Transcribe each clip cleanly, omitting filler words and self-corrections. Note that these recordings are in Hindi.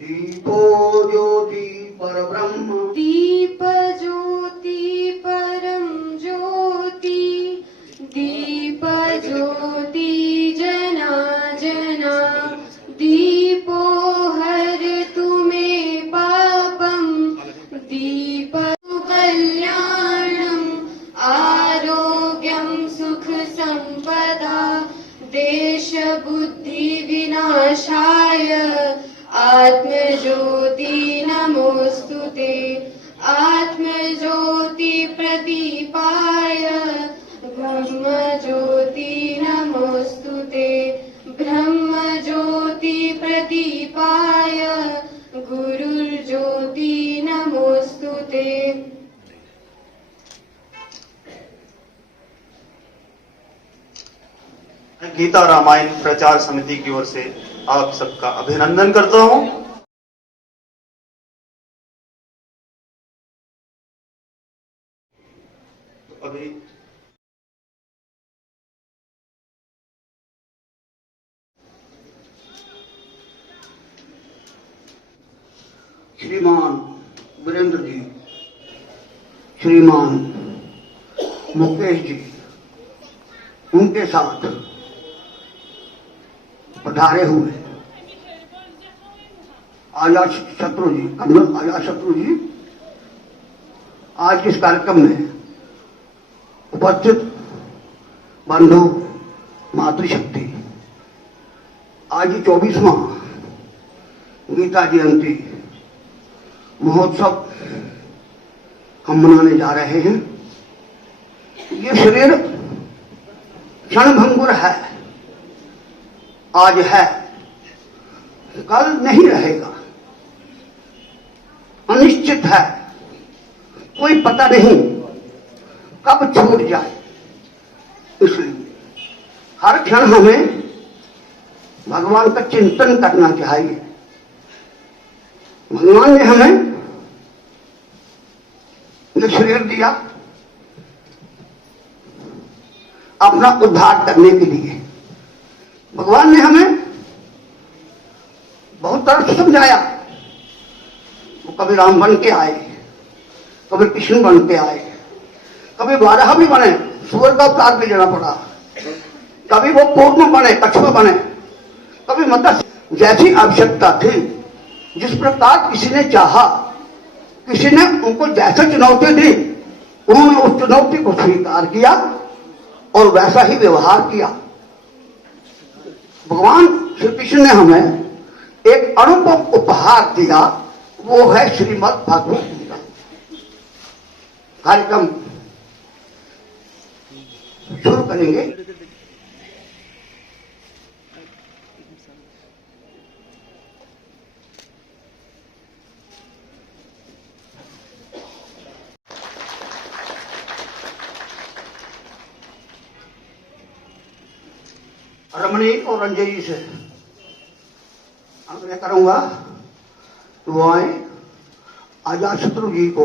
दीपो ज्योति परब्रह्म, दीप ज्योति परम ज्योति, दीप ज्योति जना जना, दीपो हरतु मे पापम, दीप कल्याणम आरोग्यम सुख संपदा, देश बुद्धि विनाशाय आत्मज्योति नमोस्तुते, आत्मज्योति प्रदीपाय ब्रह्मज्योति नमोस्तुते, ब्रह्मज्योति प्रदीपाय गुरुर्ज्योति नमोस्तुते। गीता रामायण प्रचार समिति की ओर से आप सबका अभिनंदन करता हूं। तो अभी श्रीमान वीरेंद्र जी, श्रीमान मुकेश जी, उनके साथ पधारे हुए आजाद शत्रु जी, कर्नल आजाद शत्रु जी, आज इस कार्यक्रम में उपस्थित बंधु मातृशक्ति, आज 24वां गीता जयंती महोत्सव हम मनाने जा रहे हैं। ये शरीर क्षणभंगुर है, आज है, कल नहीं रहेगा, अनिश्चित है, कोई पता नहीं कब छूट जाए। इसलिए हर क्षण हमें भगवान का चिंतन करना चाहिए। भगवान ने हमें ये शरीर दिया अपना उद्धार करने के लिए। भगवान ने हमें बहुत तरह से समझाया। वो कभी राम बन के आए, कभी कृष्ण बन के आए, कभी बारह भी बने, सूअर का अवतार भी लेना पड़ा, कभी वो पूर्ण बने, कछुआ बने, कभी मत्स्य। जैसी आवश्यकता थी, जिस प्रकार किसी ने चाहा, किसी ने उनको जैसे चुनौती दी, उन्होंने उस चुनौती को स्वीकार किया और वैसा ही व्यवहार किया। भगवान श्री कृष्ण ने हमें एक अनुभव उपहार दिया, वो है श्रीमद् भागवत गीता। कार्यक्रम शुरू करेंगे। रमणी और रंजयी से आग्रह करूंगा वो आए, आजाद शत्रु जी को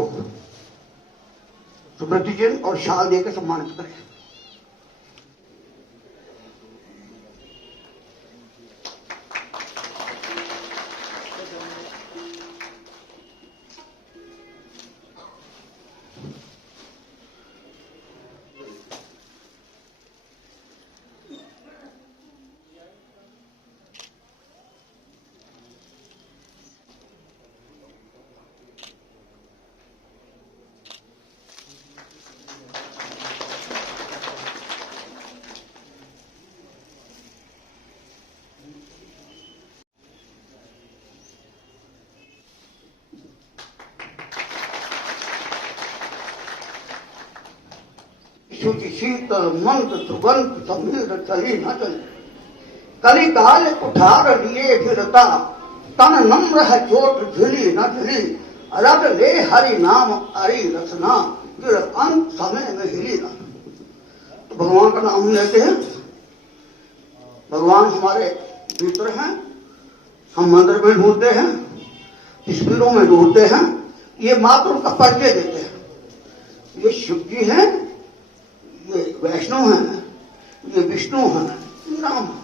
सुब्रति चिन्ह और शाल देकर सम्मानित करें। शुचि शीतल मंत्र सुगंध समीर चली न चली, कली काल कुठार लिए फिरता, तन नम्र है चोट झिली न झिली, रग ले हरि नाम हरि रसना, फिर अंत समय में हिली न। तो भगवान का नाम लेते हैं, भगवान हमारे भीतर हैं, हम मंदिर में ढूंढते हैं, तस्वीरों में ढूंढते हैं, ये मात्र उनका परिचय देते हैं। ये शिव जी हैं, ये वैष्णव हैं, ये विष्णु हैं, ये राम है।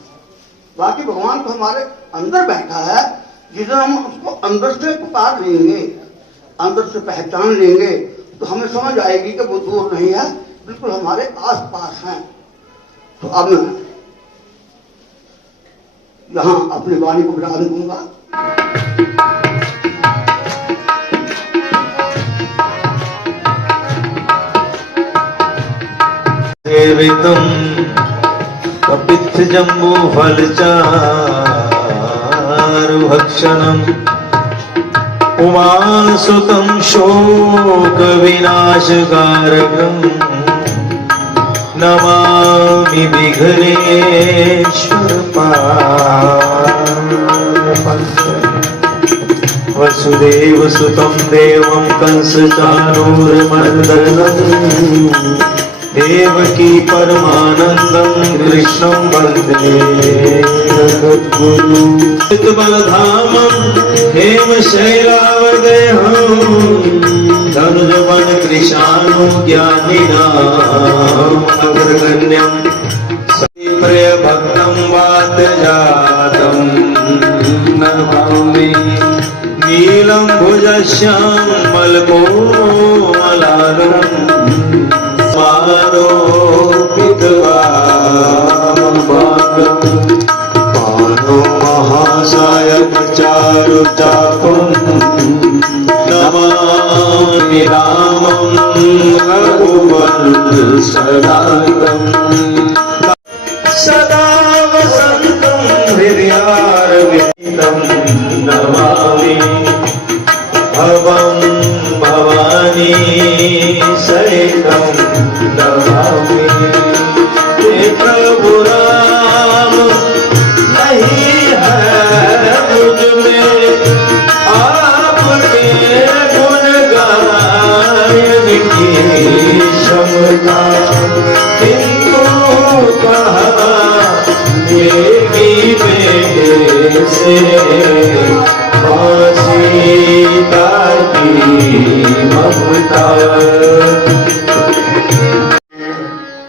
बाकी भगवान तो हमारे अंदर बैठा है। जिस हम उसको अंदर से पुकार लेंगे, अंदर से पहचान लेंगे, तो हमें समझ आएगी कि वो दूर नहीं है, बिल्कुल हमारे आस पास हैं। तो अब मैं यहाँ अपनी वाणी को विराम दूंगा। सेवितं कपित्थ जम्बू फलचारुभक्षणम् उमासुतं शोक विनाशकारकम् नमामि विघ्नेश्वर वसुदेव सुतं देवं कंसचाणूरमर्दनम् देवकी परमानंदं कृष्णं वन्दे जगद्गुरुं बलधामं हेमशैलावदेहं धनुर्वन कृशानो ज्ञानिनाम् अग्रगण्यं प्रियभक्तं वातजातं नमामि नीलं भुजश्यामलकोमलालम् पानो महासायक चारु चापम नमामि रामं रघुवंशनाथं सदा वसन्तं हृदयारविन्दं नमामि भवं भवानी सहितं नमामि हे प्रभु राम नहीं है मुझ में आपके गुण गायन की क्षमता किंतु कहा मेरी बेटे से ममता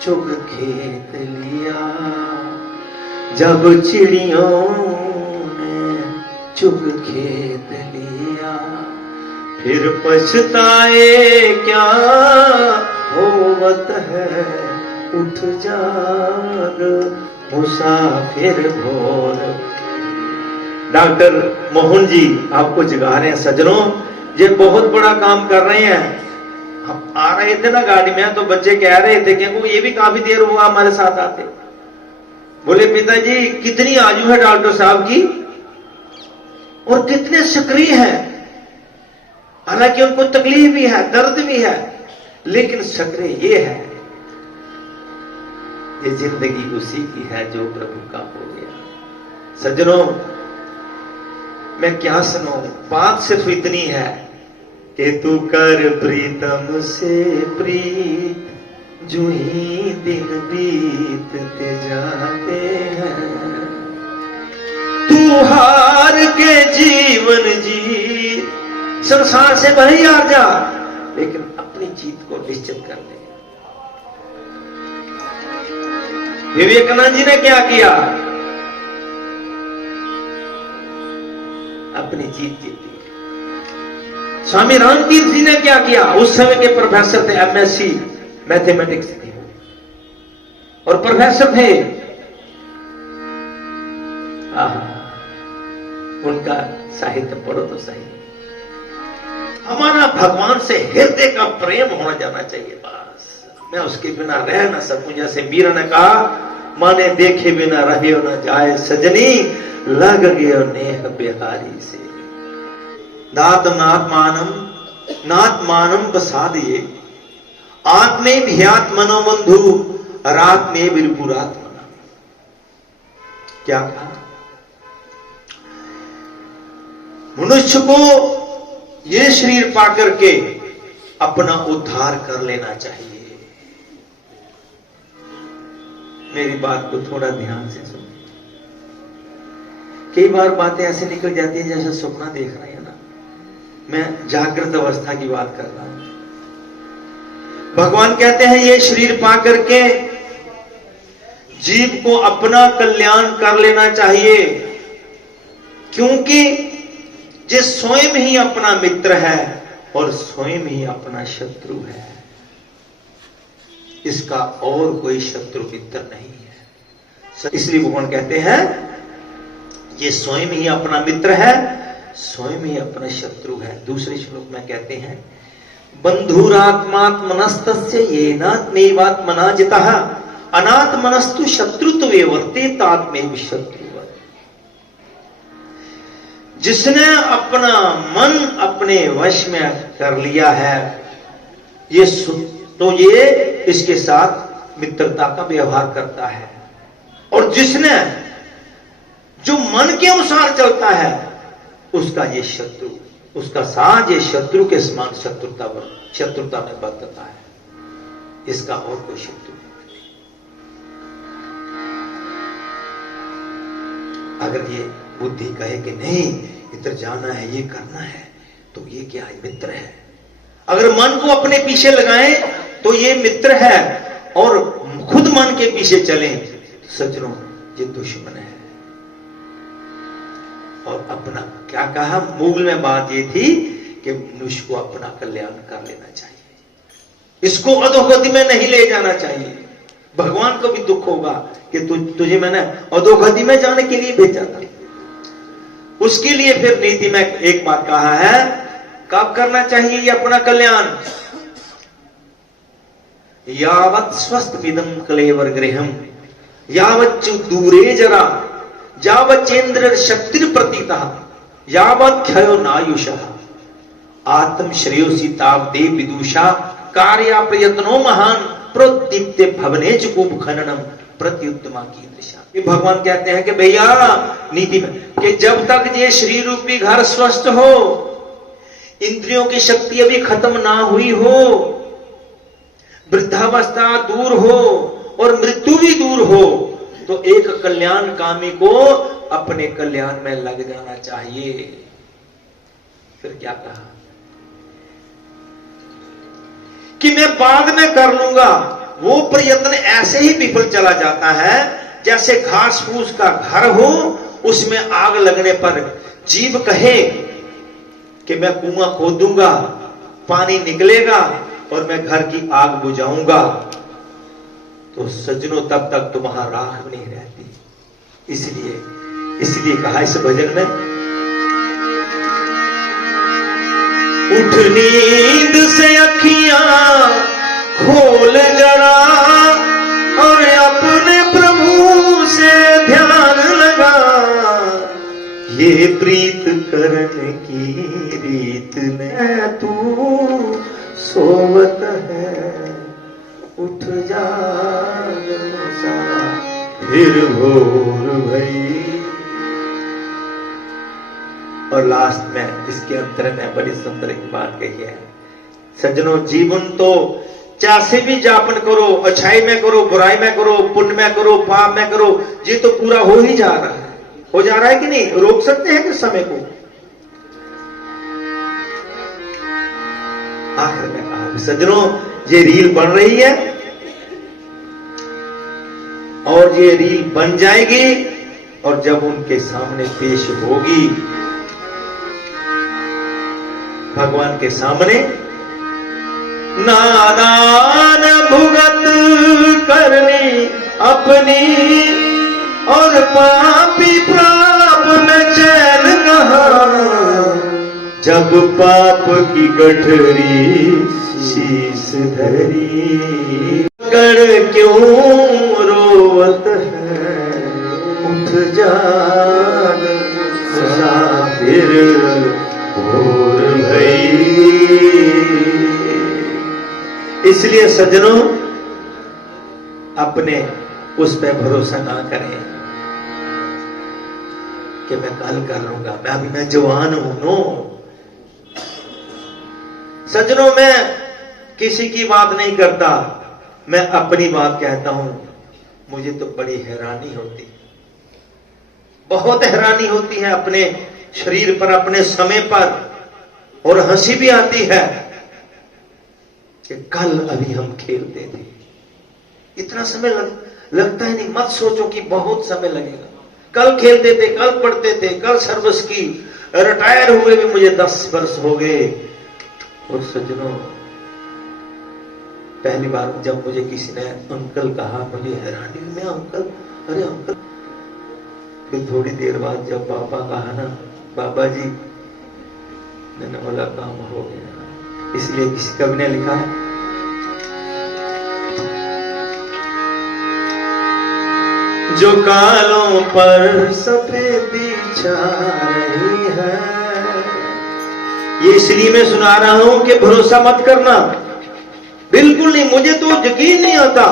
चुग खेत लिया जब चिड़ियों ने चुग खेत लिया फिर पछताए क्या होवत है उठ जाग मुसाफिर भोर। डॉक्टर मोहन जी आपको जगा रहे हैं सज्जनों, ये बहुत बड़ा काम कर रहे हैं। हम आ रहे थे ना गाड़ी में तो बच्चे कह रहे थे कि ये भी काफी देर हुआ हमारे साथ आते। बोले पिताजी कितनी आयु है डॉक्टर साहब की और कितने सक्रिय हैं। हालांकि उनको तकलीफ भी है, दर्द भी है, लेकिन सक्रिय ये है, ये जिंदगी उसी की है जो प्रभु का हो गया। सज्जनों मैं क्या सुनाऊं, बात सिर्फ इतनी है कि तू कर प्रीतम से प्रीत जो ही दिन बीतते जाते हैं। तू हार के जीवन जी संसार से वही हार जा, लेकिन अपनी जीत को निश्चित कर ले। विवेकानंद जी ने क्या किया, अपनी जीत जीती। स्वामी रामतीर्थ जी ने क्या किया, उस समय के प्रोफेसर थे, एमएससी मैथमेटिक्स थे और प्रोफेसर थे। उनका साहित्य पढ़ो तो सही। हमारा भगवान से हृदय का प्रेम होना जाना चाहिए, बस। मैं उसके बिना रह ना सकूं। जैसे मीरा ने कहा, माने देखे बिना रहे न जाए सजनी, लग गए नेह बिहारी से। नात्मानम प्रसादिए आत्मे भियात मनोबंधु रात में बिल्कुरात्मना। क्या कहा, मनुष्य को ये शरीर पाकर के अपना उद्धार कर लेना चाहिए। मेरी बात को थोड़ा ध्यान से सुनो। कई बार बातें ऐसे निकल जाती है जैसे सपना देख रहे हैं ना। मैं जागृत अवस्था की बात कर रहा हूं। भगवान कहते हैं ये शरीर पा करके जीव को अपना कल्याण कर लेना चाहिए, क्योंकि ये स्वयं ही अपना मित्र है और स्वयं ही अपना शत्रु है। इसका और कोई शत्रु मित्र नहीं है। इसलिए भगवान कहते हैं ये स्वयं ही अपना मित्र है, स्वयं ही अपना शत्रु है। दूसरे श्लोक में कहते हैं बंधुरात्मात्मनस्तस्य येनात्मेवात्मना जितः अनात्मनस्तु शत्रुत्वे वर्तेत आत्मैव शत्रु। जिसने अपना मन अपने वश में कर लिया है ये तो ये इसके साथ मित्रता का व्यवहार करता है, और जिसने जो मन के अनुसार चलता है उसका ये शत्रु, उसका साथ ये शत्रु के समान शत्रुता में बदलता है। इसका और कोई शत्रु नहीं। अगर ये बुद्धि कहे कि नहीं इधर जाना है, ये करना है, तो ये क्या है? मित्र है। अगर मन को अपने पीछे लगाएं तो ये मित्र है, और खुद मन के पीछे चलें तो सज्जनों ये दुश्मन है। और अपना क्या कहा? मूल में बात ये थी कि मनुष्य को अपना कल्याण कर लेना चाहिए, इसको अधोगति में नहीं ले जाना चाहिए। भगवान को भी दुख होगा कि तुझे मैंने अधोगति में जाने के लिए भेजा था। उसके लिए फिर नीति में एक बात कहा है, कब करना चाहिए ये अपना कल्याण? यावत् स्वस्थ विदम कलेवर गृहम यावच्चु दूरे जरा यावच्चेन्द्र शक्तिर प्रतीता यावत् क्षयो नायुषः आत्म श्रेयोसी तावदे विदुषा कार्या प्रयत्नो महान प्रोदीप्ते भवने चुकुब खननम प्रत्युत्तमा की दृशा। ये भगवान कहते हैं कि भैया नीति में कि जब तक ये शरीर रूपी घर स्वस्थ हो, इंद्रियों की शक्ति अभी खत्म ना हुई हो, वृद्धावस्था दूर हो और मृत्यु भी दूर हो, तो एक कल्याण कामी को अपने कल्याण में लग जाना चाहिए। फिर क्या कहा कि मैं बाद में कर लूंगा, वो प्रयत्न ऐसे ही विफल चला जाता है जैसे घास फूस का घर हो, उसमें आग लगने पर जीव कहे कि मैं कुआं खोदूंगा, पानी निकलेगा और मैं घर की आग बुझाऊंगा, तो सज्जनों तब तक तो वहां राख नहीं रहती। इसलिए कहा इस भजन में, उठ नींद से अखियां खोल जरा और अपने प्रभु से ध्यान लगा, ये प्रीत करने की रीत में तू सोवत है, उठ जा फिर भोर भई। और लास्ट में इसके अंतर में बड़ी सुंदर एक बात कही है, सज्जनों जीवन तो चाहे भी जापन करो, अच्छाई में करो, बुराई में करो, पुण्य में करो, पाप में करो, ये तो पूरा हो ही जा रहा है। हो जा रहा है कि नहीं? रोक सकते हैं किस समय को? आखिर में कहा सज्जनों ये रील बन रही है और ये रील बन जाएगी, और जब उनके सामने पेश होगी भगवान के सामने, नादान भुगत करनी अपनी और पापी प्राप में चैन कहाँ, जब पाप की गठरी शीश धरी कर क्यों रोवत है, उठ जाग फिर भोर भई। इसलिए सज्जनों अपने उस पे भरोसा ना करें कि मैं कल कर लूंगा, मैं जवान हूं। नो सज्जनों मैं किसी की बात नहीं करता, मैं अपनी बात कहता हूं। मुझे तो बड़ी हैरानी होती, बहुत हैरानी होती है अपने शरीर पर, अपने समय पर, और हंसी भी आती है कि कल अभी हम खेलते थे, इतना समय लगता है नहीं, मत सोचो कि बहुत समय लगेगा। कल खेलते थे, कल पढ़ते थे, कल सर्विस की, रिटायर हुए भी मुझे 10 वर्ष हो गए। और सज्जनों, पहली बार जब मुझे किसी ने अंकल कहा, मुझे हैरानी में, अंकल, अरे अंकल। फिर थोड़ी देर बाद जब पापा कहा ना, बाबा जी, मैंने बोला काम हो गया। इसलिए किसी कवि ने लिखा है, जो कालों पर सफेदी छा रही है। ये इसलिए मैं सुना रहा हूं कि भरोसा मत करना, बिल्कुल नहीं। मुझे तो यकीन नहीं आता।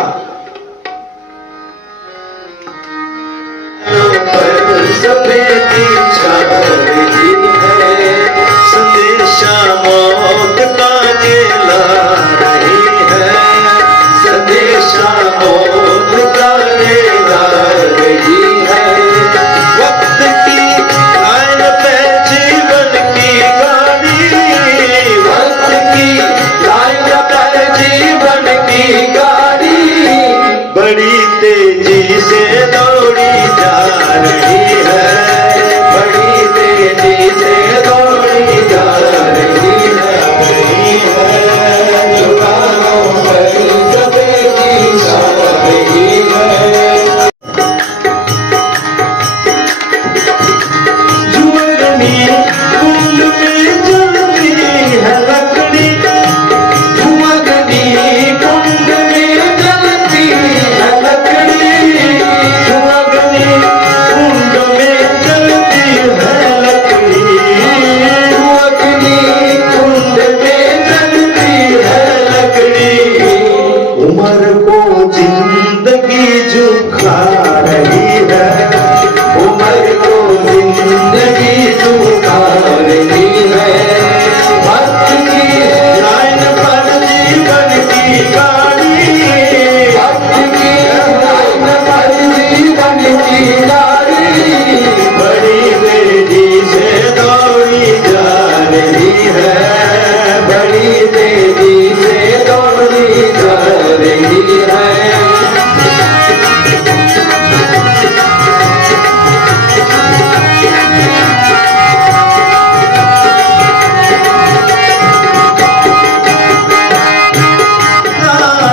सफेदी छा रही है, संदेशा मौत का ये ला रही है, संदेशा मौत का ये ला रही है। वक्त की लाइन पे जीवन की गाड़ी, वक्त की लाइन पे जीवन की गाड़ी बड़ी तेजी से दौड़ी जा रही है, बड़ी तेजी से दौड़ी जा रही है। जो कालों पर सफेदी छा रही है। जुअगनी कुंड में जलती है लकड़ी, जुअगनी कुंड में जलती है लकड़ी, जुअगनी कुंड में जलती है लकड़ी, जुअगनी कुंड में जलती है लकड़ी। उम्र को जिंदगी झुका रही है, उम्र को जिंदगी झुका रही है। वक्त की लाइन पर जीवन की गाड़ी, वक्त की लाइन पर जीवन की गाड़ी बड़ी तेजी से दौड़ी जा रही है, बड़ी तेजी से दौड़ी जा रही है।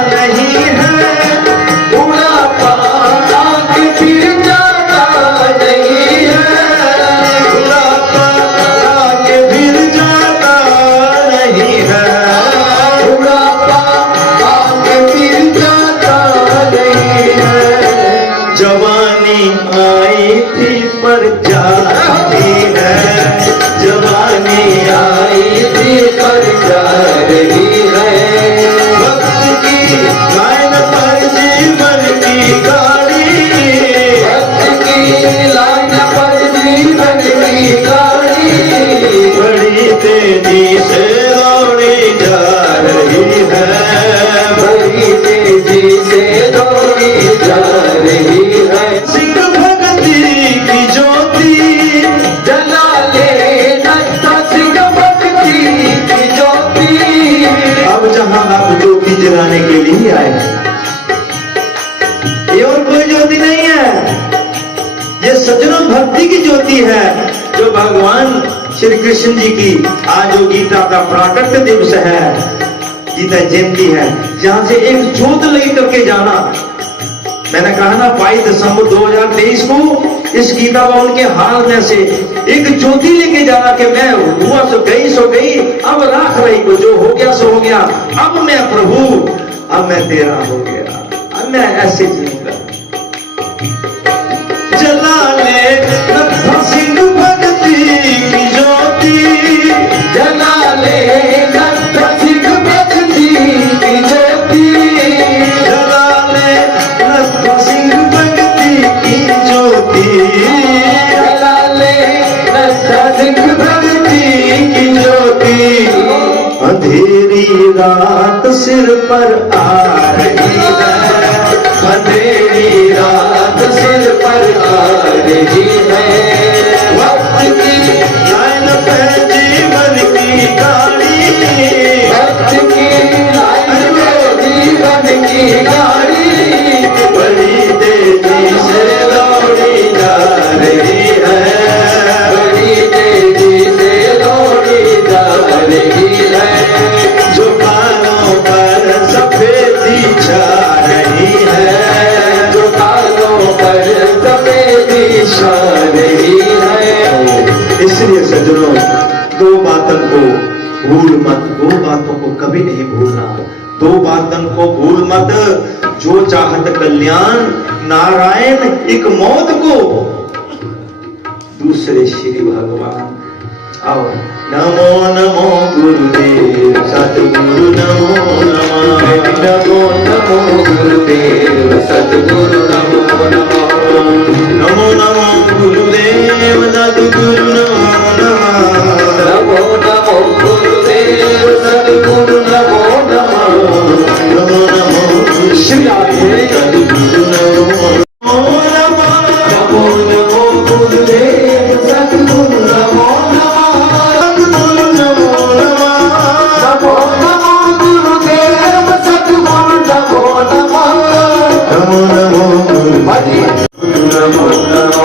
नहीं है बुढ़ापा आके फिर जाता नहीं है, बुढ़ापा आके फिर जाता नहीं है, बुढ़ापा आके फिर जाता नहीं है। जवानी आई थी पर जाती है, जवानी आई थी पर जा रही है। वक्त की लाइन पर जीवन की गाड़ी, वक्त की लाइन पर जीवन की गाड़ी बड़ी तेजी से दौड़ी जा रही है, बड़ी तेजी से दौड़ी जा रही है। सिंह भक्ति की ज्योति जला ले नक्शा, सिंह भक्ति की ज्योति। अब जहां आप ज्योति जलाने के लिए आए, ये और कोई ज्योति नहीं है, ये सज्जनों भक्ति की ज्योति है, जो भगवान श्री कृष्ण जी की आज जो गीता का प्राकट्य दिवस है, गीता जयंती है, जहां से एक ज्योत लेकर के जाना। मैंने कहा ना 22 दिसंबर 2023 को इस गीता को उनके हाल में से एक ज्योति लेके जाना कि मैं हुआ सो गई, अब राख रही को, जो हो गया सो हो गया, अब मैं प्रभु, अब मैं तेरा हो गया, अब मैं ऐसे जीऊंगा। जला ले नत्था सिंह भक्ति की ज्योति, जला ले नत्था सिंह भक्ति की ज्योति, जला ले नत्था सिंह भक्ति की ज्योति, जला ले नत्था सिंह भक्ति की ज्योति। अंधेरी रात सिर पर आ रही है, अंधेरी रात सिर पर आ रही है। वक्त की लाइन पे जीवन की गाड़ी, वक्त की लाइन पे जीवन की गाड़ी बड़ी सज्जनों, दो बातों को भूल मत, दो बातों को कभी नहीं भूलना। दो बातों को भूल मत, जो चाहत कल्याण नारायण एक मौत को, दूसरे श्री भगवान। आओ। नमो नमो गुरुदेव सतगुरु नमो नमः, नमो नमो गुरुदेव सतगुरु नमो नमः, नमो नमो गुरुदेव सतगुरु नमो नमः, नमो नमो गुरुदेव सतगुरु नमो नमः, नमो नमो श्री सतगुरु नमो नमः, नमो नमो गुरुदेव सतगुरु नमो नमः, सतगुरु नमो नमः, नमो नमो गुरुदेव सतगुरु नमो नमः, नमो नमो गुरुदेव नमो नमः।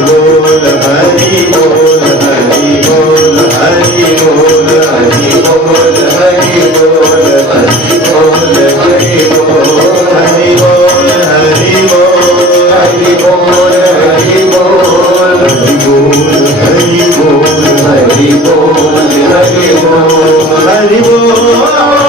बोल हरि बोल हरि बोल हरि बोल हरि बोल हरि बोल हरि बोल हरि बोल हरि बोल हरि बोल हरि बोल हरि बोल हरि बोल हरि बोल हरि बोल हरि बोल हरि बोल हरि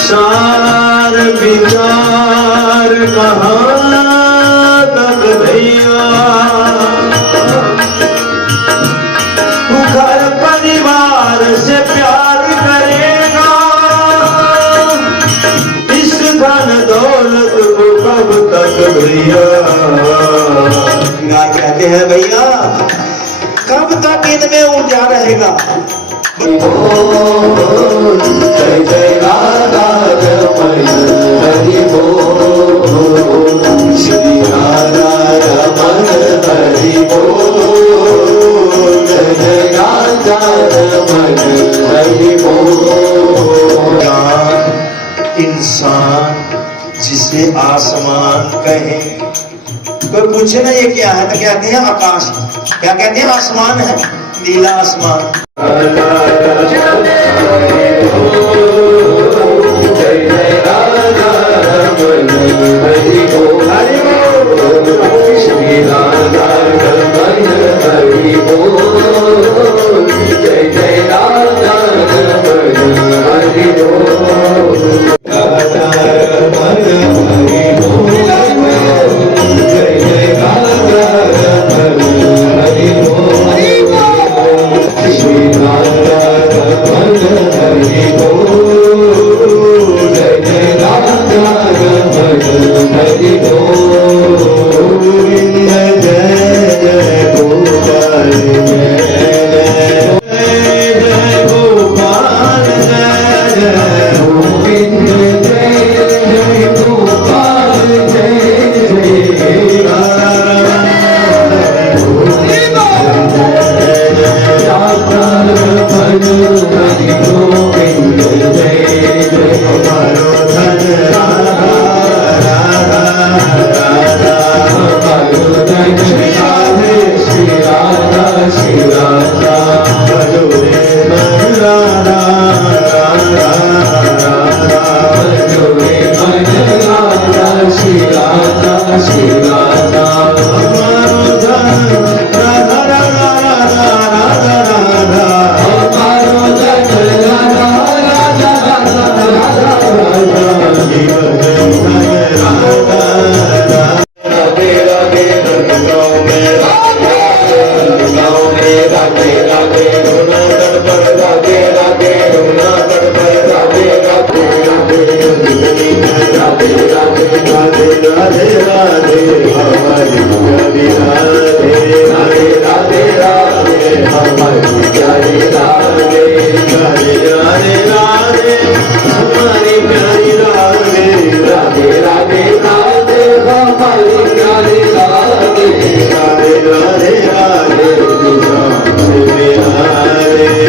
सार विचार कहाँ तक भैया, तू घर परिवार से प्यार करेगा, इस धन दौलत को कब तक भैया। कहते हैं भैया कब तक इनमें ऊर्जा रहेगा। जय जय राधा रमण हरि बोल, श्री राधा रमण हरि बोल, जय जय राधा रमण हरि बोल। इंसान जिसे आसमान कहे, कोई पूछे ना ये क्या है, तो कहते हैं आकाश। क्या कहते हैं? आसमान है, नीला आसमान।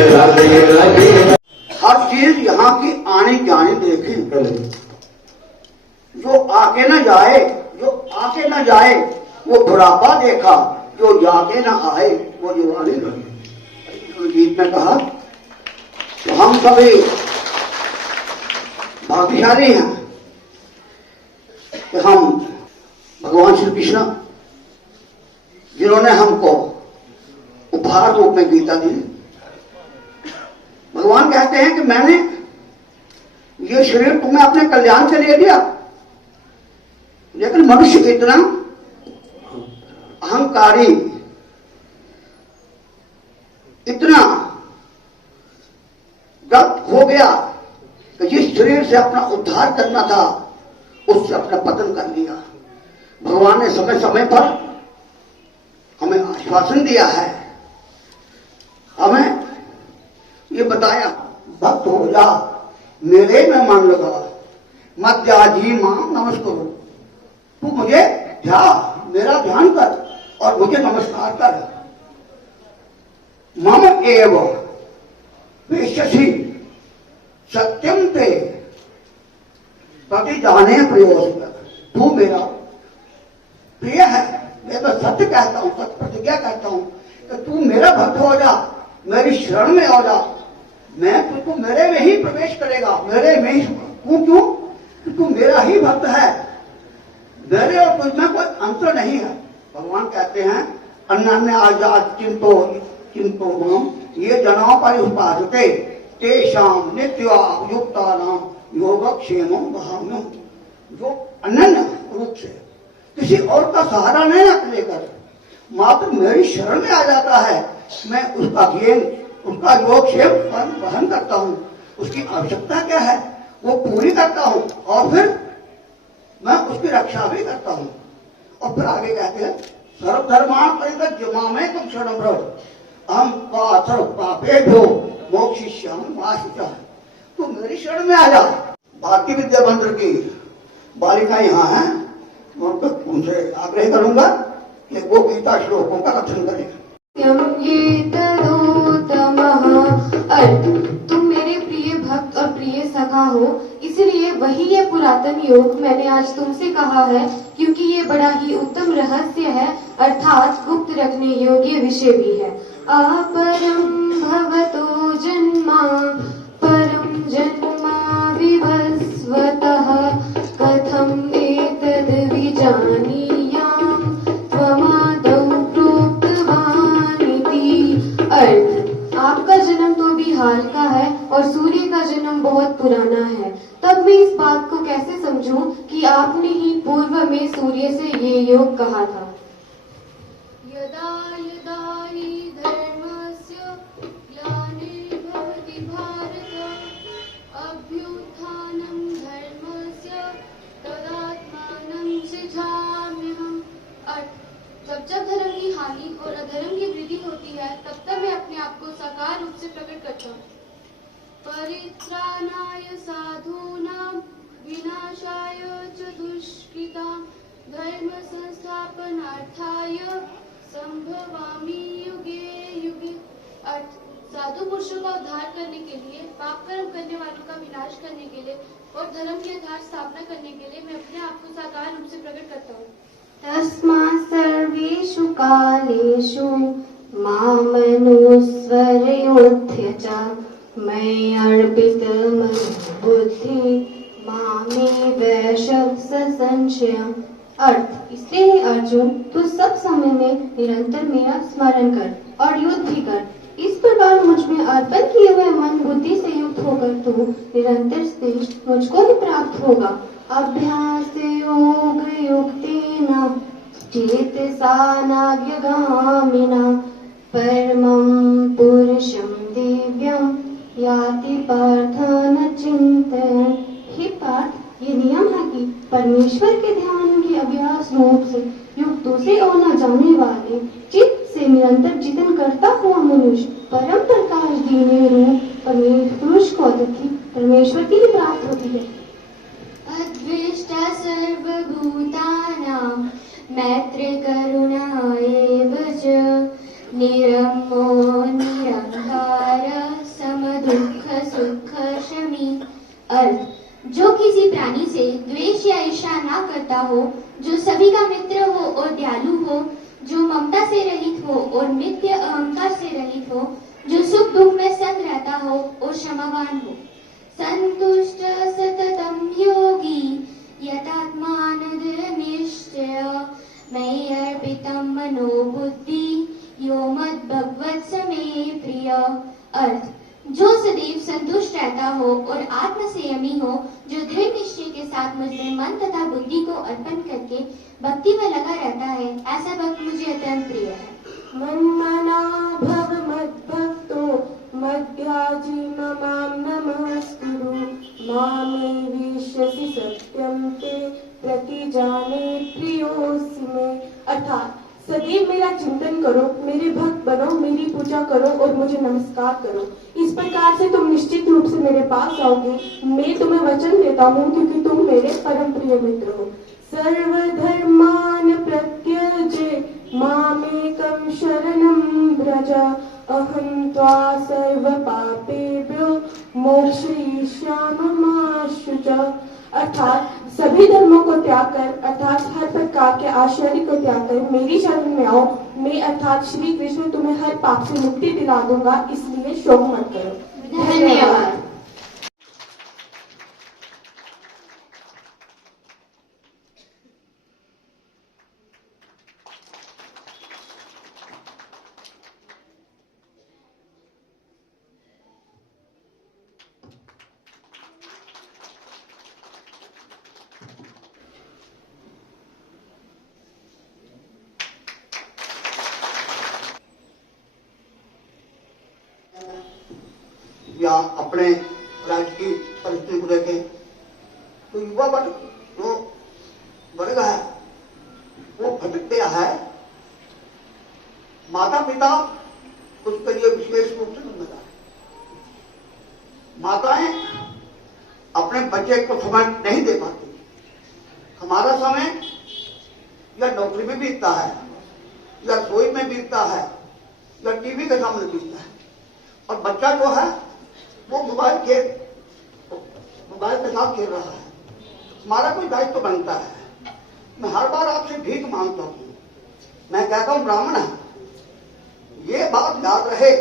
राधे लगे। हर चीज यहाँ की आनी जानी देखी, जो आके न जाए वो बुढ़ापा देखा, जो जाके न आए वो जवानी लगी। तो गीत में कहा तो हम सभी भाग्यशाली हैं कि हम भगवान श्री कृष्ण जिन्होंने हमको उपहार रूप में गीता दी। भगवान कहते हैं कि मैंने ये शरीर तुम्हें अपने कल्याण के लिए दिया, लेकिन मनुष्य इतना अहंकारी, इतना गलत हो गया कि जिस शरीर से अपना उद्धार करना था उससे अपना पतन कर लिया। भगवान ने समय समय पर हमें आश्वासन दिया है, हमें ये बताया भक्त हो जा, मेरे में मन लगा, मत जाजी मां नमस्कार, तू मुझे मेरा ध्यान कर और मुझे नमस्कार कर। मम एव विश्वसी सत्यम ते प्रति जाने प्रयोजन, तू मेरा प्रिय है, मैं तो सत्य कहता हूं, सत्य प्रतिज्ञा कहता हूं कि तू मेरा भक्त हो जा, मेरी शरण में हो जा, मैं तुझको मेरे में ही प्रवेश करेगा, मेरे में ही। क्यों? तू मेरा ही भक्त है, मेरे और तुझ में कोई अंतर नहीं है। भगवान कहते हैं अन्य आजाद चिंतो हम ये जनाओ पर उपासते तेषाम नित्या युक्ता नाम योगक्षेमम बहाम्यम। जो अनन्य रूप से किसी और का सहारा नहीं लेकर मात्र मेरी शरण में आ जाता है, मैं उसका ज्ञान, उसका योगक्षेम वहन करता हूँ, उसकी आवश्यकता क्या है वो पूरी करता हूँ और फिर मैं उसकी रक्षा भी करता हूँ। और फिर आगे कहते हैं सर्वधर्मान परित्यज्य मामेकं तुम शरणं व्रज, हम सर्व पापेभ्यो मोक्षयिष्यामि मा शुचः। तू मेरी शरण में आ जा। भारतीय विद्या मंदिर की बालिका यहाँ है, उनसे आग्रह करूंगा कि वो गीता श्लोकों का कथन करें। तुम मेरे प्रिय भक्त और प्रिय सखा हो, इसलिए वही ये पुरातन योग मैंने आज तुमसे कहा है, क्योंकि ये बड़ा ही उत्तम रहस्य है, अर्थात गुप्त रखने योग्य विषय भी है। अपरम भवतो जन्मा परम जन्मा विभस्वतः कथम एतद् विजानीयाम त्वमादौ प्रोक्तवानिति। अर्थ, आपका जन्म तो अभी हाल का है और सूर्य का जन्म बहुत पुराना है, तब मैं इस बात को कैसे समझूं कि आपने ही पूर्व में सूर्य से ये योग कहा था। यदा यदा हि धर्मस्य ग्लानिर्भवति भारत अभ्युत्थानं धर्मस्य तदात्मानं सृजाम्यहम्। अर्थ, जब धर्म की हानि और अधर्म की वृद्धि होती है तब तब मैं अपने आप को साकार रूप से प्रकट करता हूँ। परित्राणाय साधूनां विनाशाय च दुष्कृतां धर्म संस्थापनार्थाय संभवामि युगे युगे। अर्थ, साधु पुरुषों का उद्धार करने के लिए, पाप कर्म करने वालों का विनाश करने के लिए और धर्म की यथार्थ स्थापना करने के लिए मैं अपने आप को साकार रूप से प्रकट करता हूँ। तस्मात् सर्वेषु कालेषु मामनुस्मरयोऽध्य च मयि अर्पितमनोबुद्धिः मामे वैशः संशयम्। अर्थ, इसलिए हे अर्जुन, तू सब समय में निरंतर मेरा स्मरण कर और युद्ध भी कर। इस प्रकार मुझ में अर्पण किए हुए मन बुद्धि से युक्त होकर तू निरंतर श्रेष्ठ मुझको ही प्राप्त होगा। अभ्यास योग युक्तेन चेतसा नाव्यगामिना परमं पुरुषं दिव्यं याति पार्थ न चिंतयन्। हे पार्थ, ये नियम है कि परमेश्वर के ध्यान के अभ्यास रूप से युक्त दूसरे और न जाने वाले चित्त से निरंतर चिंतन करता हुआ मनुष्य परम प्रकाश देने रूप पुरुष को अतिथि परमेश्वर की ही प्राप्त होती है। अद्वेष्टा सर्वभूतानां मैत्री करुणा एव च निरमो निरंकार समदुःखः सुख शमी। अर्थ जो किसी प्राणी से द्वेष या ईर्ष्या ना करता हो, जो सभी का मित्र हो और दयालु हो, जो ममता से रहित हो और मिथ्य अहंकार से रहित हो, जो सुख दुख में संग रहता हो और क्षमावान हो। संतुष्ट सततम योगी यतात्मानद निश्चय मयि अर्पितं मनो बुद्धि यो मद भगवत समे प्रिय। अर्थ जो सदैव संतुष्ट रहता हो और आत्म संयमी हो, जो दृढ़ निश्चय के साथ मुझ में मन तथा बुद्धि को अर्पण करके भक्ति में लगा रहता है, ऐसा भक्त मुझे अत्यंत प्रिय है। मन्मना भव मद्भक्तो मध्याजी ममां नमस्कुरु मामे विश्यसि सत्यं ते प्रतिजाने प्रियोऽसि मे। अर्थात सदैव मेरा चिंतन करो, मेरे भक्त बनो, मेरी पूजा करो और मुझे नमस्कार करो। इस प्रकार से तुम निश्चित रूप से मेरे पास आओगे। मैं तुम्हें वचन देता हूँ क्योंकि तुम मेरे परम प्रिय मित्र हो। सर्वधर्मान् प्रत्यज्य मामेकं शरणं व्रज अहं त्वा सर्वपापेभ्यो मोक्षयिष्यामि मा शुचः। अर्थात सभी धर्मों को त्याग कर, अर्थात हर प्रकार के आश्चर्य को त्याग कर मेरी शरण में आओ। मैं अर्थात श्री कृष्ण तुम्हें हर पाप से मुक्ति दिला दूंगा, इसलिए शोक मत करो। धन्यवाद। या अपने राज्य की परिस्थिति को देखें तो युवा वर्ग जो वर्ग है वो भटक गया है। माता पिता उसके लिए विशेष रूप से जिम्मेदार है। माताएं अपने बच्चे को समय नहीं दे पाती। हमारा समय या नौकरी में बीतता है, या रसोई में बीतता है, या टीवी के सामने बीतता है, और बच्चा जो है वो मोबाइल के साथ खेल रहा है। हमारा कोई दायित्व तो बनता है। मैं हर बार आपसे भीख मांगता हूँ। मैं कहता हूँ ब्राह्मण है, ये बात याद रहे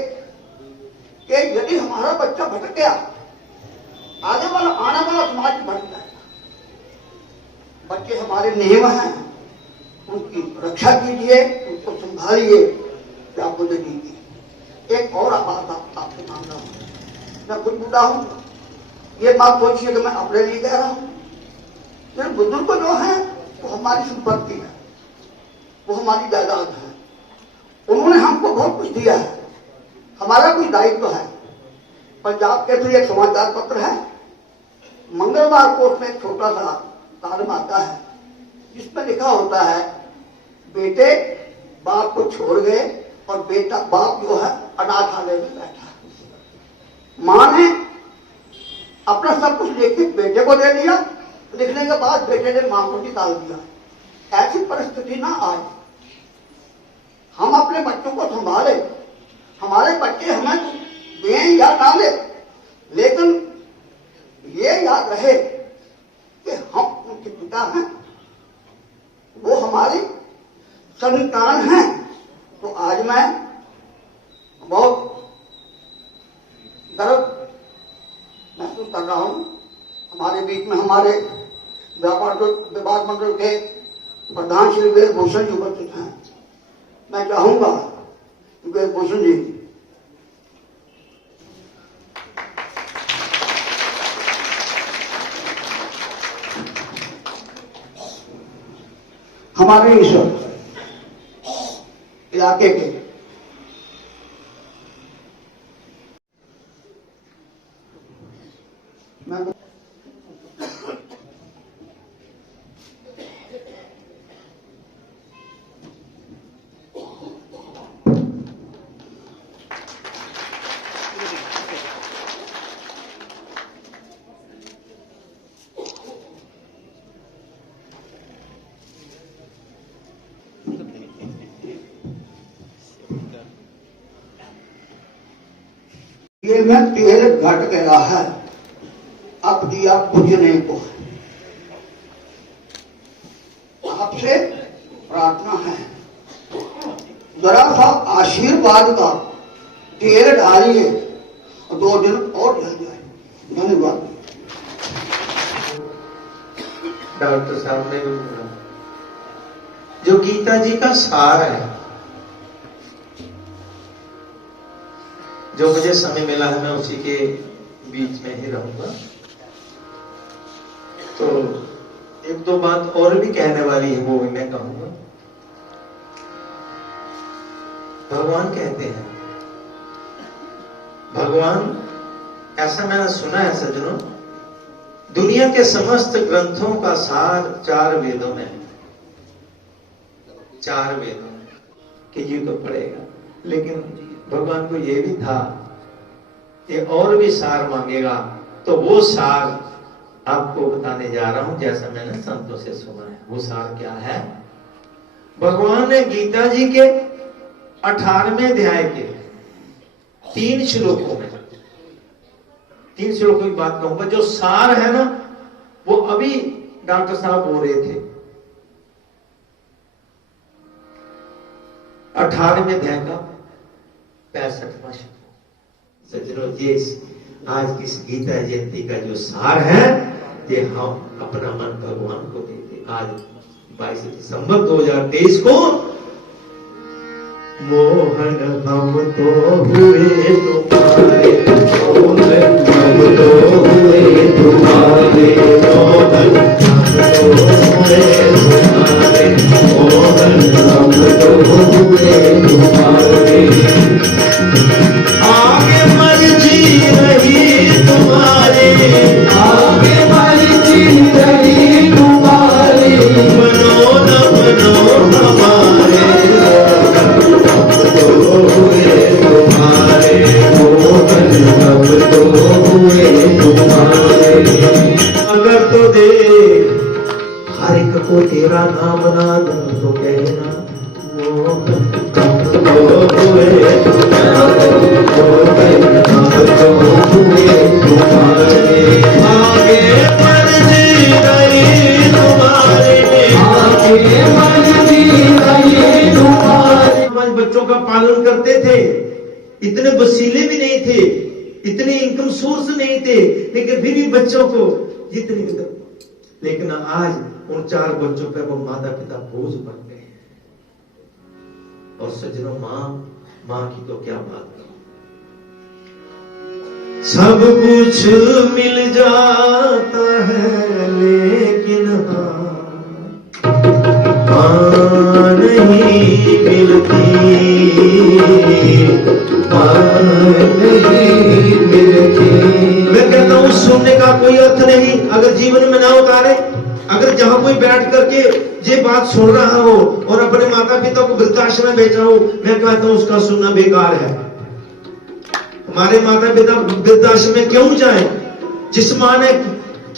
कि यदि हमारा बच्चा भटक गया, आने वाला समाज भटक जाएगा। बच्चे हमारे नियम हैं, उनकी रक्षा कीजिए, उनको संभालिए, क्या आप मुझे दीजिए। एक और बात आपसे मांग रहा हूँ। मैं खुद बूढ़ा हूं, ये बात सोचिए कि मैं अपने लिए कह रहा हूं। फिर बुजुर्ग जो है वो हमारी संपत्ति है, वो हमारी जायदाद है। उन्होंने हमको बहुत कुछ दिया है, हमारा कोई दायित्व है। पंजाब के तो एक समाचार पत्र है, मंगलवार को उसमें एक छोटा सा कॉलम आता है जिसमें लिखा होता है, बेटे बाप को छोड़ गए और बेटा बाप जो है अनाथालय में बैठा। मां ने अपना सब कुछ लेके बेटे को दे दिया, लिखने के बाद बेटे ने मां को निकाल दिया। ऐसी परिस्थिति ना आए। हम अपने बच्चों को संभाले, हमारे बच्चे हमें दें या ना ले, लेकिन ये याद रहे कि हम उनके पिता हैं, वो हमारी संतान हैं। तो आज मैं बहुत गर्व महसूस कर रहा हूं। हमारे बीच में हमारे विभाग मंडल के प्रधान श्री वेद भूषण जी उपस्थित हैं। मैं चाहूंगा कि वेद भूषण जी हमारे इस इलाके के ये शरीर में तेल घट गया है, अब दिया बुझने को। आपसे प्रार्थना है, जरा सा आशीर्वाद का तेल डालिए, 2 दिन और जल जाए। धन्यवाद। डॉक्टर साहब ने भी बोला, जो गीता जी का सार है, जो मुझे समय मिला है मैं उसी के बीच में ही रहूंगा। तो 1-2 बात और भी कहने वाली है, वो भी मैं कहूंगा। भगवान कहते हैं, भगवान, ऐसा मैंने सुना है सज्जनों, दुनिया के समस्त ग्रंथों का सार 4 वेदों में है। 4 वेदों में कि ये तो पड़ेगा, लेकिन भगवान को ये भी था ये और भी सार मांगेगा, तो वो सार आपको बताने जा रहा हूं, जैसा मैंने संतों से सुना है। वो सार क्या है? भगवान ने गीता जी के 18वें अध्याय के 3 श्लोकों में, 3 श्लोकों की बात कहूंगा। जो सार है ना, वो अभी डॉक्टर साहब बोल रहे थे। 18वें अध्याय का 65वां श्लोक। सज्जनों, ये आज इस गीता जयंती का जो सार है, ये हम अपना मन भगवान को देते। आज 22 दिसंबर 2023 को, मोहन हम तो हुए तुम्हारे, मोहन हम तो हुए तुम्हारे, मोहन हम तो हुए तुम्हारे, मोहन हम तो हुए तुम्हारे। आगे मर्जी रही तुम्हारे, आगे मर्जी रही तुम्हारे, बनो न बनो हमारे, हुए तुम्हारे, मोहन हम तो हुए तुम्हारे। अगर तो देख हर एक को तेरा नाम बना दूं तो कहना, मोहन हम तो हुए तुम्हारे, मोहन हम तो हुए तुम्हारे। आगे मर्जी रही तुम्हारे, आगे मर्जी रही तुम्हारे। बच्चों का पालन करते थे, इतने वसीले भी नहीं थे, इतने इनकम सोर्स नहीं थे, लेकिन फिर भी बच्चों को जितनी, लेकिन आज उन 4 बच्चों पर वो माता पिता बोझ बन गए हैं। और सज्जनों, मां की तो क्या बात करो, सब कुछ मिल जाता है, लेकिन मां नहीं मिलती, मां नहीं मिलती। मैं कहता हूं सुनने का कोई अर्थ नहीं अगर जीवन में ना उतारे। अगर जहां कोई बैठ करके ये बात सुन रहा हो और अपने माता पिता को वृद्धाश्रम में भेजा हो, मैं कहता हूं उसका सुनना बेकार है। हमारे माता पिता वृद्धाश्रम में क्यों जाए? जिस मां ने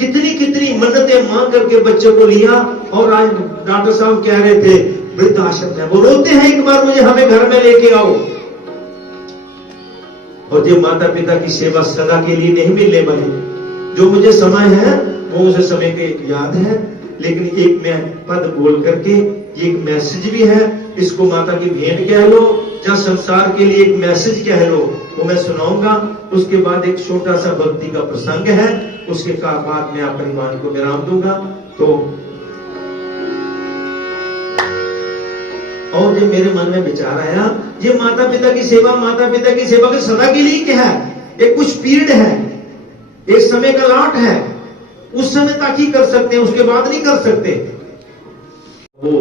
कितनी कितनी मन्नतें मांग करके बच्चों को लिया, और आज डॉक्टर साहब कह रहे थे वृद्धाश्रम में, वो रोते हैं एक बार मुझे हमें घर में लेके आओ। और जो माता पिता की सेवा सदा के लिए नहीं मिलने वाली, जो मुझे समय है वो मुझे समय के याद है, लेकिन एक मैं पद बोल करके, एक मैसेज भी है, इसको माता की भेंट कह लो या संसार के लिए एक मैसेज कह लो, वो मैं सुनाऊंगा। उसके बाद एक छोटा सा भक्ति का प्रसंग है, उसके बाद मैं अपनी वाणी को विराम दूंगा। तो और जो मेरे मन में विचार आया, ये माता पिता की सेवा, माता पिता की सेवा के सदा के लिए क्या है? एक कुछ पीरियड है, एक समय का लाट है, उस समय तक ही कर सकते हैं, उसके बाद नहीं कर सकते। वो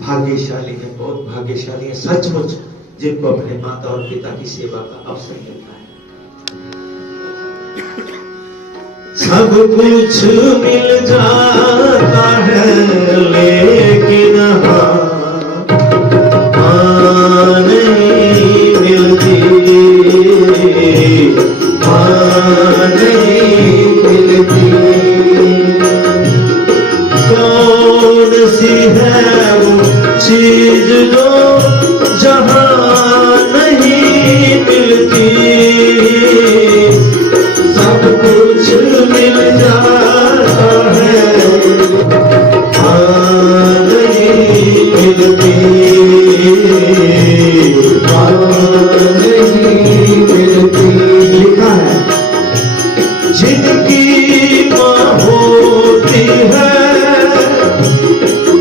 भाग्यशाली है, बहुत भाग्यशाली है सचमुच, जिनको अपने माता और पिता की सेवा का अवसर मिलता है। सब कुछ मिल जाता है, लेकिन मां नहीं मिलती, मां नहीं मिलती। कौन सी है वो चीज जो जहां नहीं मिलती, कुछ मिल जाता है, नहीं मिलती, नहीं मिलती। लिखा है जिनकी माँ होती है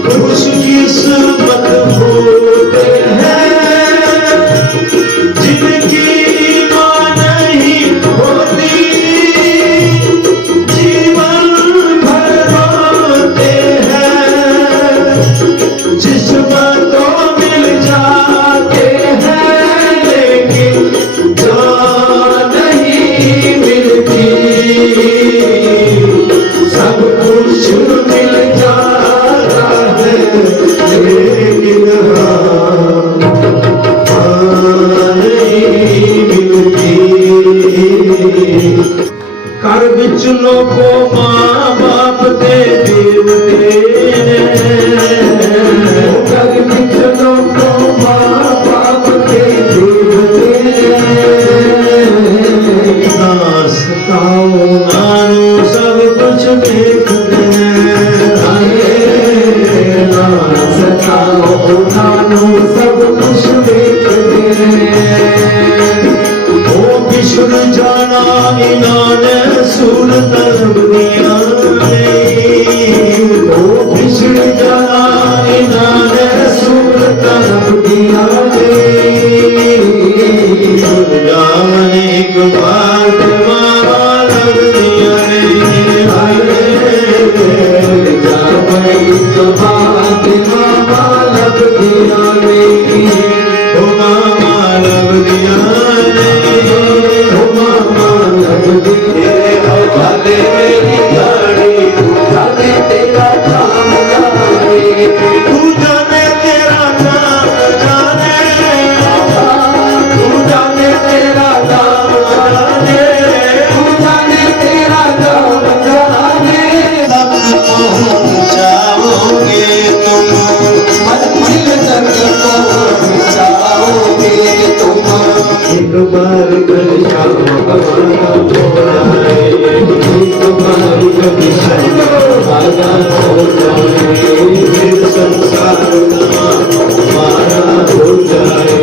खुशकिस्मत होते हैं, जिनकी माँ नहीं होती जीवन भर रोते हैं, जिस्म तो मिल जाते हैं लेकिन जान नहीं मिलती, सब कुछ मिल जाता है लेकिन नहीं मिलती। कर बिच लोगों माँ बाप दे देवते हैं, कर बिच लोगों माँ बाप दे देवते हैं, ना सताओ नानो सब कुछ देखते हैं, ना सताओ नानो सब कुछ देखते हैं। ओ बिछड़ जाना इन्होंने सुर तलब दिया ने, ओ बिछड़ जाना इन्होंने सुर तलब दिया ने, जाने एक बात मारा लग दिया ने, जाने एक बात मारा लग दिया ने, ओ मामा लग दिया ने, ओ मामा लग दिया जाने मेरी गाड़ी, जाने तेरा काम जाने, तू जाने तेरा काम जाने, तू जाने तेरा काम जाने, तू जाने तेरा काम जाने। तब पहुँचाओगे तुम मंजिल तक पहुँचाओगे तुम, एक बार कर शाम हमारा थोड़ा है, एक बार कर शाम हमारा थोड़ा है, फिर संसार हमारा हो जाए।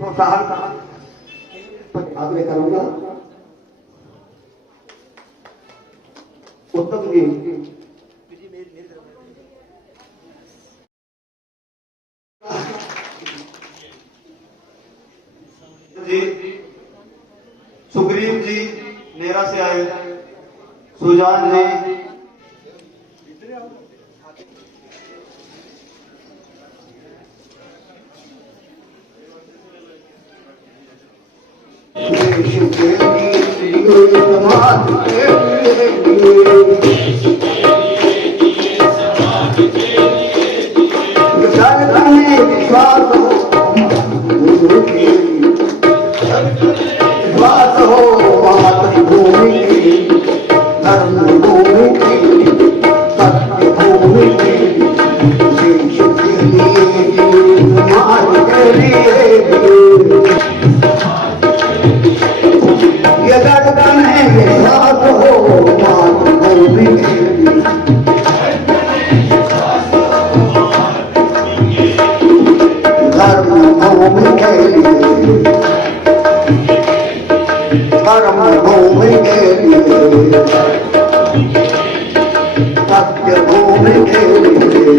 प्रोत्साहन का आग्रह करूंगा। उत्तम जी सुग्रीव जी नेरा से आए, सुजान जी, विश्वास हो मातृभूमि की, धर्म भूमि की, सत्य भूमि की, देश के लिए समाज के लिए ये धड़कन है, विश्वास हो मातृभूमि की, धर्म भूमि के लिए, धर्म भूमि के लिए, सत्य भूमि के लिए।